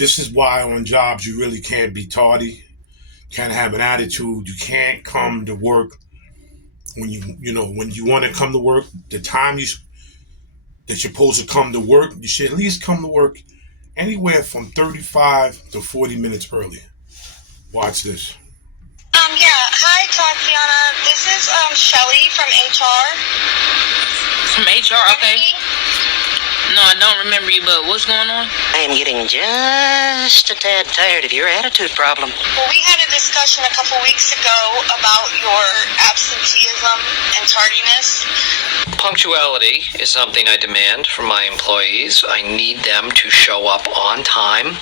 This is why on jobs you really can't be tardy, can't have an attitude. You can't come to work when when you want to come to work. The time that you're supposed to come to work, you should at least come to work anywhere from 35 to 40 minutes early. Watch this. Yeah. Hi, Tatiana. This is Shelly from HR. From HR, okay. No, I don't remember you, but what's going on? I am getting just a tad tired of your attitude problem. Well, we had a discussion a couple weeks ago about your absenteeism and tardiness. Punctuality is something I demand from my employees. I need them to show up on time.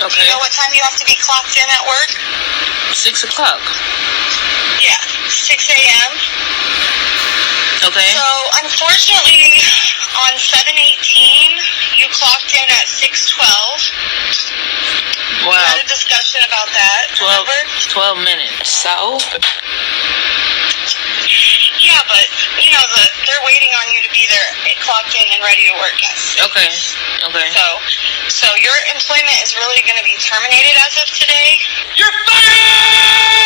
Okay. Do you know what time you have to be clocked in at work? 6 o'clock. Yeah, 6 a.m. Okay. So, unfortunately, on 7/18, you clocked in at 6:12. Wow. We had a discussion about that. 12 minutes. So? Yeah, but, they're waiting on you to be there, clocked in and ready to work at 6. Okay. So your employment is really going to be terminated as of today. You're fired!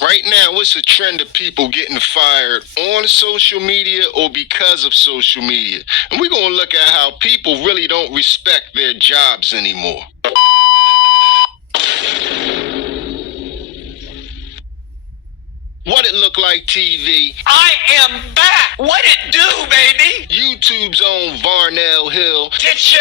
Right now, it's a trend of people getting fired on social media or because of social media. And we're going to look at how people really don't respect their jobs anymore. What it look like, TV? I am back! What it do, baby? YouTube's own Varnell Hill. Did ya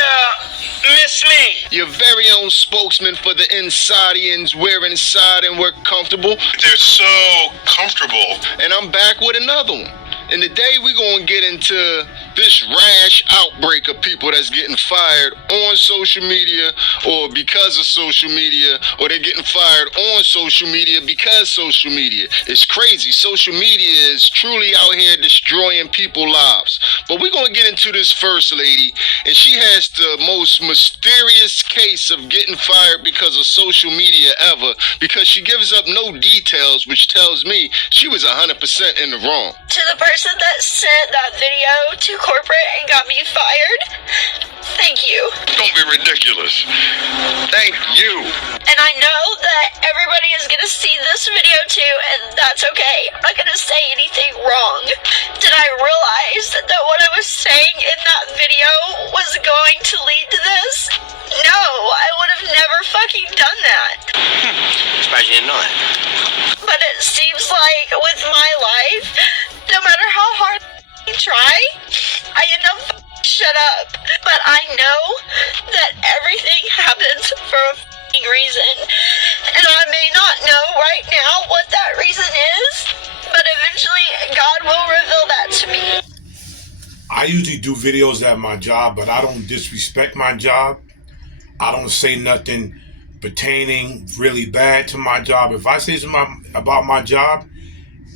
miss me? Your very own spokesman for the Insadians. We're inside and we're comfortable. They're so comfortable. And I'm back with another one. And today we're going to get into this rash outbreak of people that's getting fired on social media or because of social media, or they're getting fired on social media because social media. It's crazy. Social media is truly out here destroying people's lives. But we're going to get into this first lady, and she has the most mysterious case of getting fired because of social media ever, because she gives up no details, which tells me she was 100% in the wrong. To the person that sent that video to corporate and got me fired, thank you. Don't be ridiculous. Thank you. And I know that everybody is going to see this video too, and that's okay. I'm not going to say anything wrong. Did I realize that what I was saying in that video was going to lead to this? No, I would have never fucking done that. Surprised you didn't know that. But it seems like with my life, no matter how hard I try, I end up shut up. But I know that everything happens for a reason. And I may not know right now what that reason is, but eventually God will reveal that to me. I usually do videos at my job, but I don't disrespect my job. I don't say nothing pertaining really bad to my job. If I say something about my job,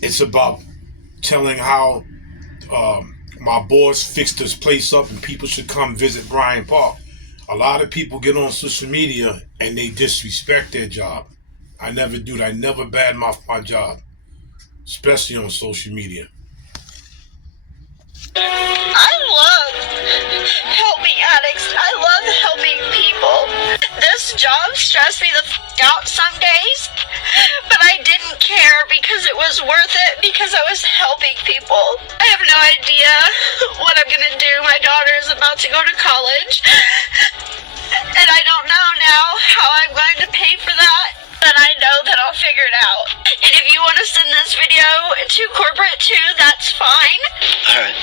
it's about telling how my boss fixed this place up and people should come visit Bryant Park. A lot of people get on social media and they disrespect their job. I never do that. I never badmouth my job, especially on social media. I love helping addicts. I love helping people. This job stressed me the out some days, but I didn't care because it was worth it, because I was helping people. I have no idea what I'm going to do. My daughter is about to go to college, and I don't know now how I'm going to pay for that, but I know that I'll figure it out. And if you want to send this video to corporate too, that's fine. Alright,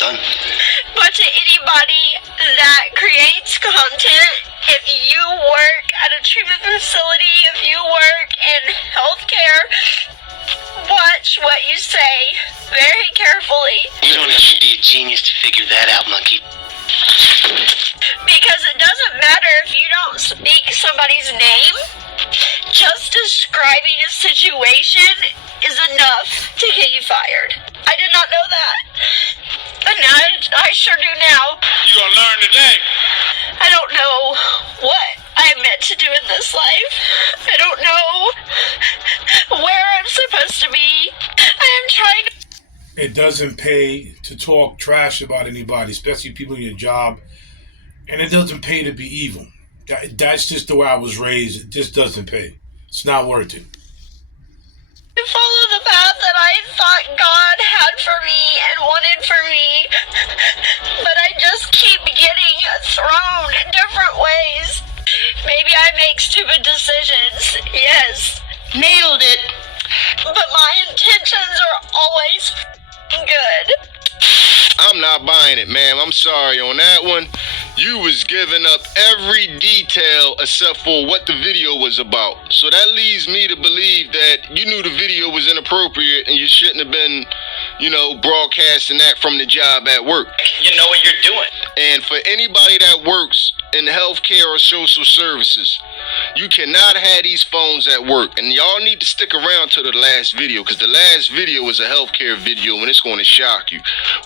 done. But to anybody that creates content, if you work at a treatment facility, if you work in healthcare, watch what you say very carefully. You don't have to be a genius to figure that out, monkey. Because it doesn't matter if you don't speak somebody's name. Just describing a situation is enough to get you fired. I did not know that. But now I sure do now. You gonna learn today. I don't know what I'm meant to do in this life. I don't know where I'm supposed to be. I am trying to It doesn't pay to talk trash about anybody, especially people in your job, and it doesn't pay to be evil. That's just the way I was raised. It just doesn't pay. It's not worth it. To follow the path that I thought God had for me and wanted for me, but I just keep getting thrown different ways. Maybe I make stupid decisions, yes. Nailed it. But my intentions are always good. I'm not buying it, ma'am. I'm sorry on that one. You was giving up every detail except for what the video was about. So that leads me to believe that you knew the video was inappropriate and you shouldn't have been, broadcasting that from the job at work. You know what you're doing. And for anybody that works in healthcare or social services, you cannot have these phones at work. And y'all need to stick around to the last video, because the last video was a healthcare video and it's going to shock you.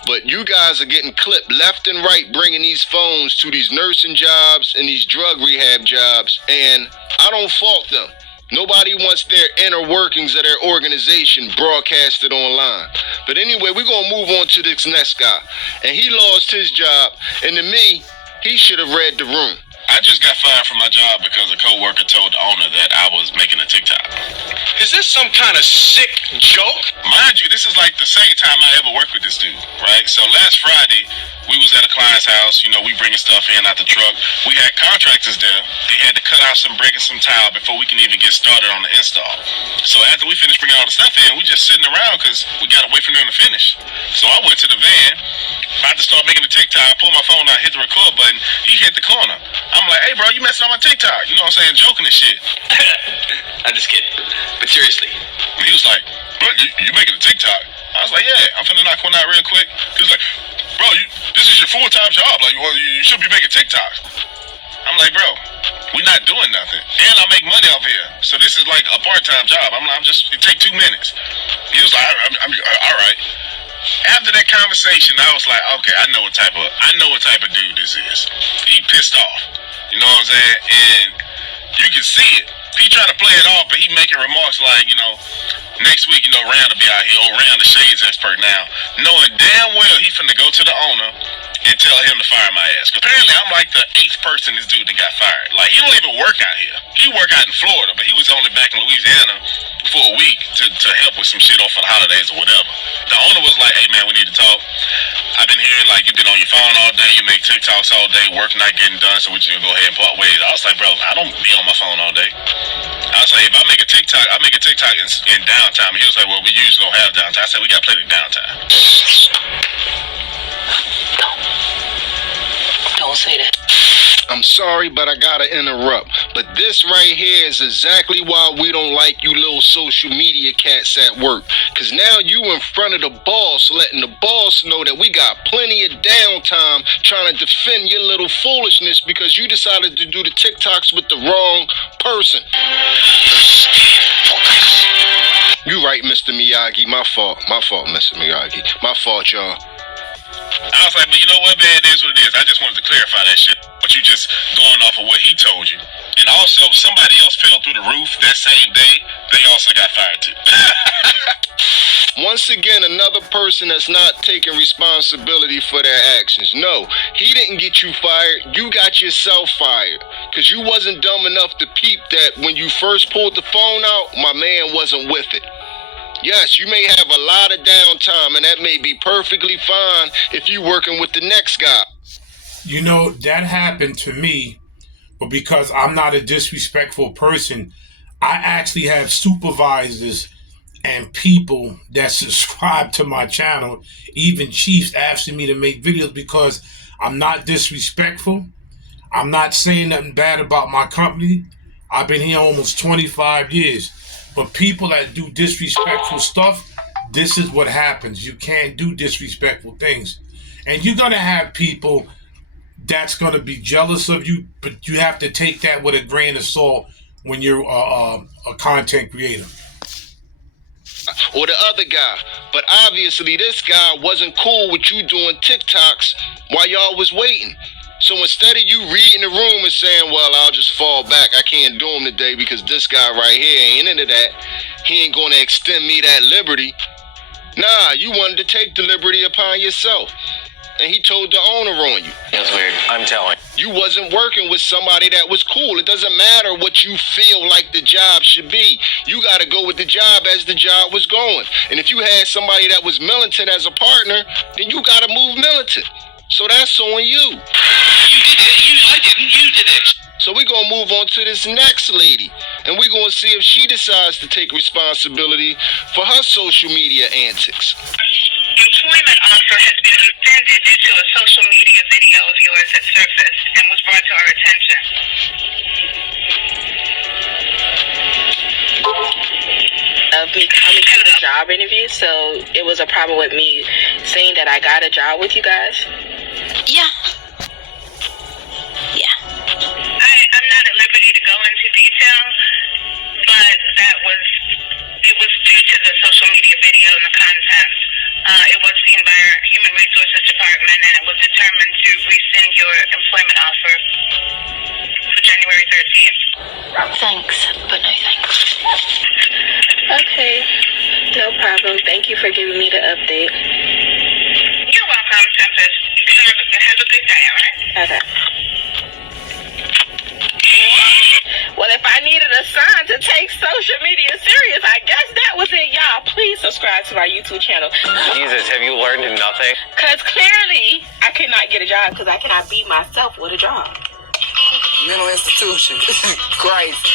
But you guys are getting clipped left and right bringing these phones to these nursing jobs and these drug rehab jobs. And I don't fault them. Nobody wants their inner workings of their organization broadcasted online. But anyway, we're going to move on to this next guy. And he lost his job. And to me, he should have read the room. I just got fired from my job because a coworker told the owner that I was making a TikTok. Is this some kind of sick joke? Mind you, this is like the second time I ever worked with this dude, right? So last Friday, we was at a client's house. We bringing stuff in out the truck. We had contractors there. They had to cut out some brick and some tile before we can even get started on the install. So after we finished bringing all the stuff in, we just sitting around because we got to wait for them to finish. So I went to the van, about to start making the TikTok. I pulled my phone out, hit the record button. He hit the corner. I'm like, hey, bro, you messing on my TikTok. You know what I'm saying? Joking and shit. I'm just kidding. But seriously. And he was like, bro, you making a TikTok? I was like, yeah, I'm finna knock one out real quick. He was like, bro, this is your full-time job. Like, well, you should be making TikToks. I'm like, bro, we not doing nothing. And I make money off here. So this is like a part-time job. It take 2 minutes. He was like, I'm all right. After that conversation, I was like, okay, I know what type of dude this is. He pissed off. You know what I'm saying? And you can see it. He trying to play it off, but he making remarks like, next week, Rand will be out here, or Rand the shades expert now, knowing damn well he finna go to the owner and tell him to fire my ass. 'Cause apparently I'm like the 8th person this dude that got fired. Like, he don't even work out here. He work out in Florida, but he was only back in Louisiana for a week to help with some shit off for the holidays or whatever. The owner was like, hey man, we need to talk. I've been hearing like you've been on your phone all day, you make TikToks all day, work not getting done, so we just gonna go ahead and part ways. I was like, bro, I don't be on my phone all day. I was like, if I make a TikTok in downtime. And he was like, well, we usually don't have downtime. I said, we got plenty of downtime. Don't say that. I'm sorry, but I gotta interrupt. But this right here is exactly why we don't like you little social media cats at work. Cause now you in front of the boss, letting the boss know that we got plenty of downtime trying to defend your little foolishness because you decided to do the TikToks with the wrong person. You right, Mr. Miyagi. My fault, Mr. Miyagi. My fault, y'all. I was like, but you know what, man, it is what it is. I just wanted to clarify that shit. But you just going off of what he told you. And also, somebody else fell through the roof that same day. They also got fired too. Once again, another person that's not taking responsibility for their actions. No, he didn't get you fired. You got yourself fired. Because you wasn't dumb enough to peep that when you first pulled the phone out, my man wasn't with it. Yes, you may have a lot of downtime, and that may be perfectly fine if you're working with the next guy. That happened to me, but because I'm not a disrespectful person, I actually have supervisors and people that subscribe to my channel, even chiefs asking me to make videos because I'm not disrespectful. I'm not saying nothing bad about my company. I've been here almost 25 years. But people that do disrespectful stuff, this is what happens. You can't do disrespectful things. And you're going to have people that's going to be jealous of you, but you have to take that with a grain of salt when you're a content creator. Or the other guy. But obviously this guy wasn't cool with you doing TikToks while y'all was waiting. So instead of you reading the room and saying, well, I'll just fall back, I can't do him today because this guy right here ain't into that, he ain't going to extend me that liberty, Nah, you wanted to take the liberty upon yourself. And he told the owner on you. That's weird. I'm telling. You wasn't working with somebody that was cool. It doesn't matter what you feel like the job should be. You got to go with the job as the job was going. And if you had somebody that was militant as a partner, then you got to move militant. So that's on you. You did it. I didn't. You did it. So we're going to move on to this next lady. And we're going to see if she decides to take responsibility for her social media antics. Employment offer has been rescinded due to a social media video of yours that surfaced and was brought to our attention. Of me coming to the job interview, so it was a problem with me saying that I got a job with you guys. Yeah. I'm not at liberty to go into detail, but it was due to the social media video and the content. It was seen by our Human Resources Department, and it was determined to rescind your employment offer for January 13th. Thanks, but no thanks. Okay, no problem. Thank you for giving me the update. You're welcome, Tempest. Have a good day, all right? Okay. Well, if I needed a sign to take social media serious, I guess that was it, y'all. Please subscribe to my YouTube channel. Jesus, have you learned nothing? Because clearly, I cannot get a job because I cannot beat myself with a job. Mental institution. Christ.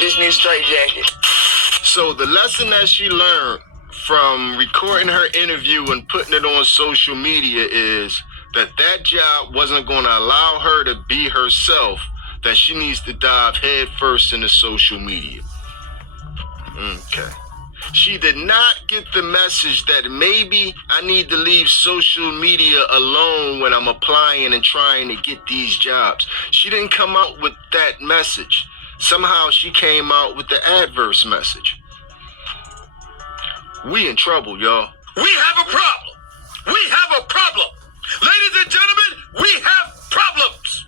This new straight jacket. So the lesson that she learned from recording her interview and putting it on social media is that job wasn't going to allow her to be herself, that she needs to dive head first into social media. Okay. She did not get the message that maybe I need to leave social media alone when I'm applying and trying to get these jobs. She didn't come out with that message. Somehow she came out with the adverse message. We in trouble, y'all. We have a problem. We have a problem. Ladies and gentlemen, we have problems.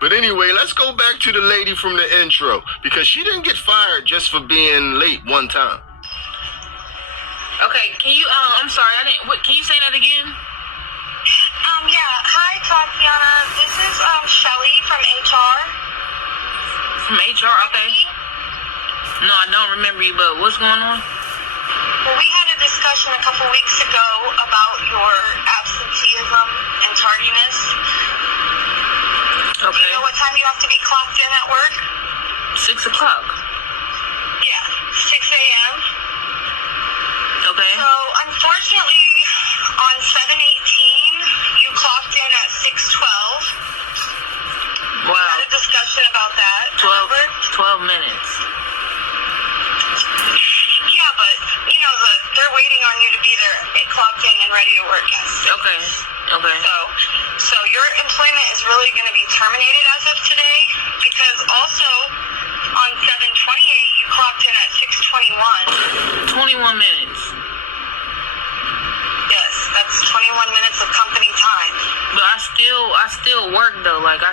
But anyway, let's go back to the lady from the intro, because she didn't get fired just for being late one time. Okay, can you, I'm sorry, can you say that again? Yeah. Hi, Tatiana. This is, Shelly from HR. From HR, okay. No, I don't remember you, but what's going on? Well, we had a discussion a couple weeks ago about your absenteeism and tardiness. Okay. Do you know what time you have to be clocked in at work? 6 o'clock. Yeah, 6 a.m. Okay. So, unfortunately, on 7/18, you clocked in at 6:12. Wow. We had a discussion about that. 12 minutes. Yeah, but, you know, they're waiting on you to be there, clocked in and ready to work, yes. Okay. So your employment is really going to be terminated as of today, because also on 7/28, you clocked in at 6:21. 21 minutes. Yes, that's 21 minutes of company time. But I still work though. Like, why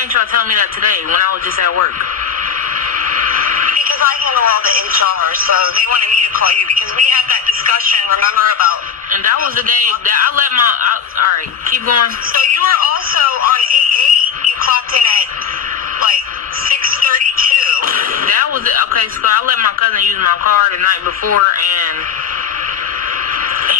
didn't y'all tell me that today when I was just at work? Because I handle all the HR, so they wanted me to call you because we had that discussion, remember, about... And that was the day that I let alright, keep going. So you were also on 8/8, you clocked in at, like, 6:32. That was it. Okay, so I let my cousin use my car the night before, and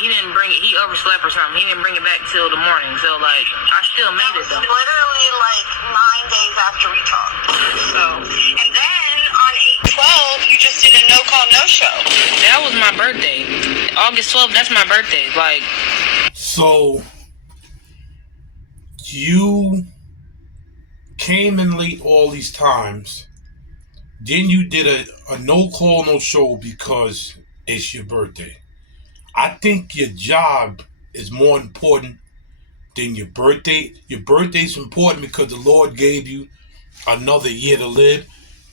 he didn't bring it. He overslept or something. He didn't bring it back till the morning. So, like, I still made it, though. Literally, like, 9 days after we talked. So, and then on 8/12, you just did a no-call, no-show. That was my birthday. August 12th, that's my birthday. Like, So you came in late all these times. Then you did a no call, no show because it's your birthday. I think your job is more important than your birthday. Your birthday's important because the Lord gave you another year to live,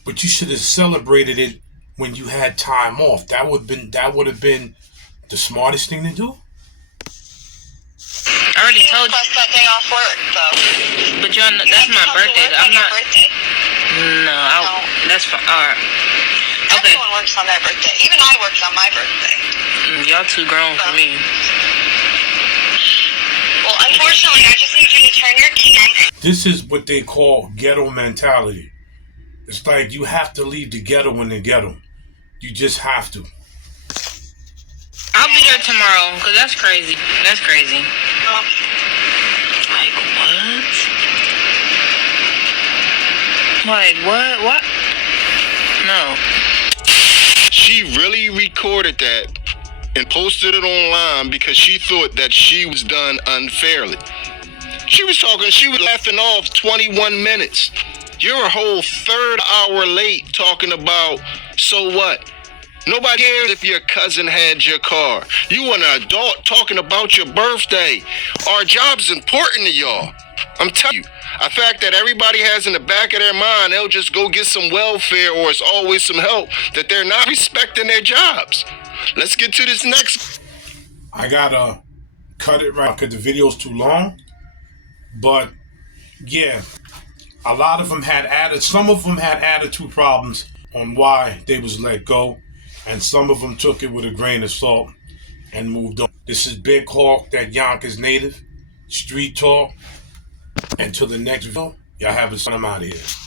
but you should have celebrated it when you had time off. That would have been the smartest thing to do. I already told you. Request that day off work, though. But y'all know, that's my birthday. I'm not. Birthday. No, that's fine. All right. Okay. Everyone works on their birthday. Even I worked on my birthday. Y'all too grown for me. Well, unfortunately, I just need you to turn your key in. This is what they call ghetto mentality. It's like you have to leave the ghetto in the ghetto. You just have to. I'll be there tomorrow, because that's crazy. That's crazy. Like, what? Like, what? What? No. She really recorded that and posted it online because she thought that she was done unfairly. She was laughing off 21 minutes. You're a whole third hour late talking about, so what? Nobody cares if your cousin had your car. You an adult talking about your birthday. Our job's important to y'all. I'm telling you. A fact that everybody has in the back of their mind, they'll just go get some welfare or it's always some help, that they're not respecting their jobs. Let's get to this next. I gotta cut it right because the video's too long. But yeah, a lot of them some of them had attitude problems on why they was let go. And some of them took it with a grain of salt and moved on. This is Big Hawk, that Yonkers native. Street talk. Until the next video, y'all have a son. I'm out of here.